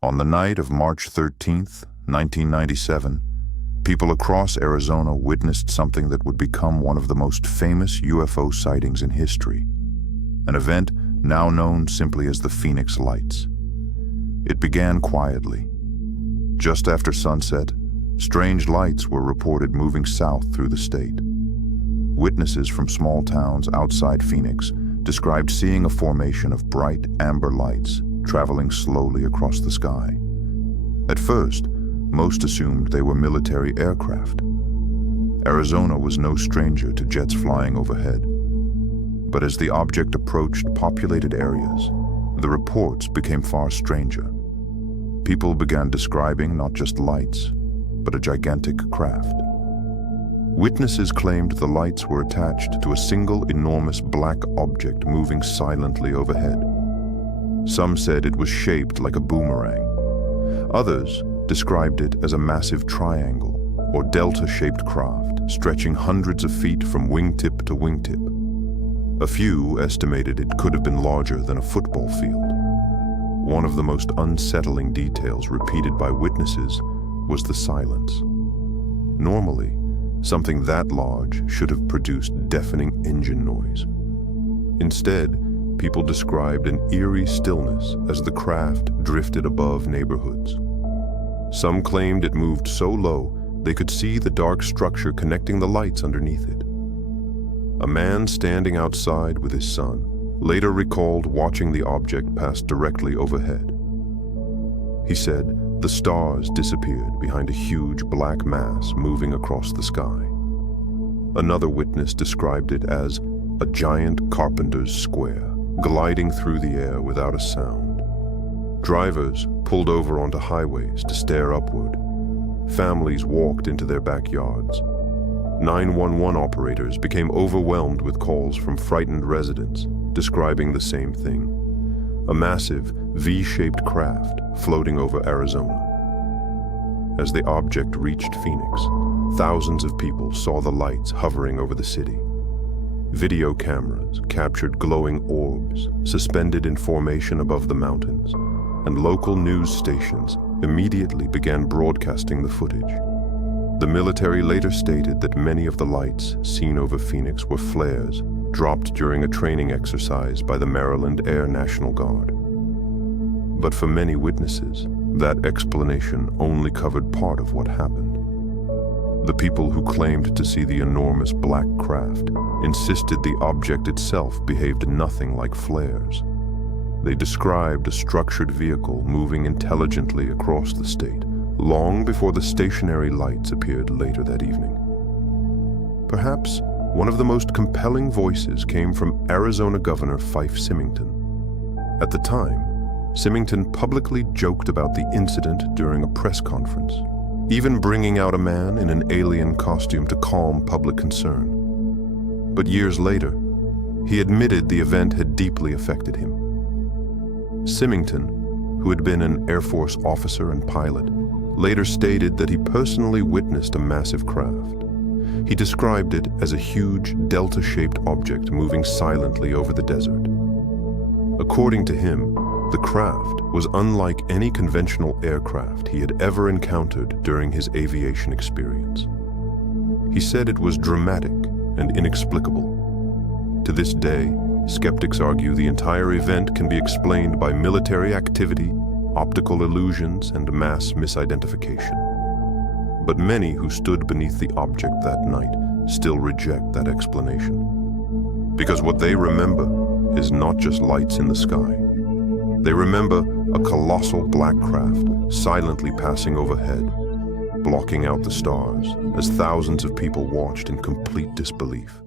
On the night of March 13th, 1997, people across Arizona witnessed something that would become one of the most famous UFO sightings in history, an event now known simply as the Phoenix Lights. It began quietly. Just after sunset, strange lights were reported moving south through the state. Witnesses from small towns outside Phoenix described seeing a formation of bright amber lights traveling slowly across the sky. At first, most assumed they were military aircraft. Arizona was no stranger to jets flying overhead. But as the object approached populated areas, the reports became far stranger. People began describing not just lights, but a gigantic craft. Witnesses claimed the lights were attached to a single enormous black object moving silently overhead. Some said it was shaped like a boomerang. Others described it as a massive triangle or delta-shaped craft stretching hundreds of feet from wingtip to wingtip. A few estimated it could have been larger than a football field. One of the most unsettling details repeated by witnesses was the silence. Normally, something that large should have produced deafening engine noise. Instead, people described an eerie stillness as the craft drifted above neighborhoods. Some claimed it moved so low they could see the dark structure connecting the lights underneath it. A man standing outside with his son later recalled watching the object pass directly overhead. He said the stars disappeared behind a huge black mass moving across the sky. Another witness described it as a giant carpenter's square, gliding through the air without a sound. Drivers pulled over onto highways to stare upward. Families walked into their backyards. 911 operators became overwhelmed with calls from frightened residents, describing the same thing: a massive, V-shaped craft floating over Arizona. As the object reached Phoenix, thousands of people saw the lights hovering over the city. Video cameras captured glowing orbs suspended in formation above the mountains, and local news stations immediately began broadcasting the footage. The military later stated that many of the lights seen over Phoenix were flares dropped during a training exercise by the Maryland Air National Guard. But for many witnesses, that explanation only covered part of what happened. The people who claimed to see the enormous black craft insisted the object itself behaved nothing like flares. They described a structured vehicle moving intelligently across the state, long before the stationary lights appeared later that evening. Perhaps one of the most compelling voices came from Arizona Governor Fife Symington. At the time, Symington publicly joked about the incident during a press conference, even bringing out a man in an alien costume to calm public concern. But years later, he admitted the event had deeply affected him. Symington, who had been an Air Force officer and pilot, later stated that he personally witnessed a massive craft. He described it as a huge delta-shaped object moving silently over the desert. According to him, the craft was unlike any conventional aircraft he had ever encountered during his aviation experience. He said it was dramatic and inexplicable. To this day, skeptics argue the entire event can be explained by military activity, optical illusions, and mass misidentification. But many who stood beneath the object that night still reject that explanation. Because what they remember is not just lights in the sky. They remember a colossal black craft silently passing overhead, blocking out the stars as thousands of people watched in complete disbelief.